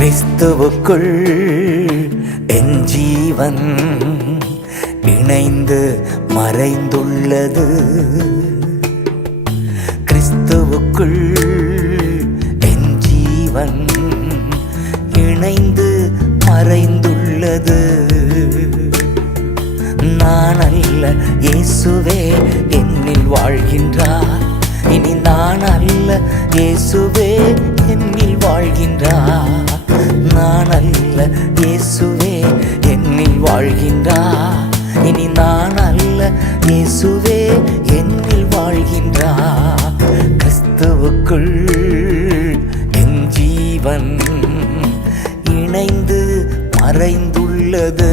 கிறிஸ்துவுக்குள் என் ஜீவன் இணைந்து மறைந்துள்ளது. கிறிஸ்துவுக்குள் என் ஜீவன் இணைந்து மறைந்துள்ளது. நான் அல்ல, இயேசுவே என்னில் வாழ்கின்றார். இனி நான் அல்ல, இயேசுவே என்னில் வாழ்கின்றார். நான் அல்ல, இயேசுவே என்னில் வாழ்கின்றார். இனி நான் அல்ல, இயேசுவே என்னில் வாழ்கின்றார். கிறிஸ்துவுக்குள் என் ஜீவன் இணைந்து மறைந்துள்ளது.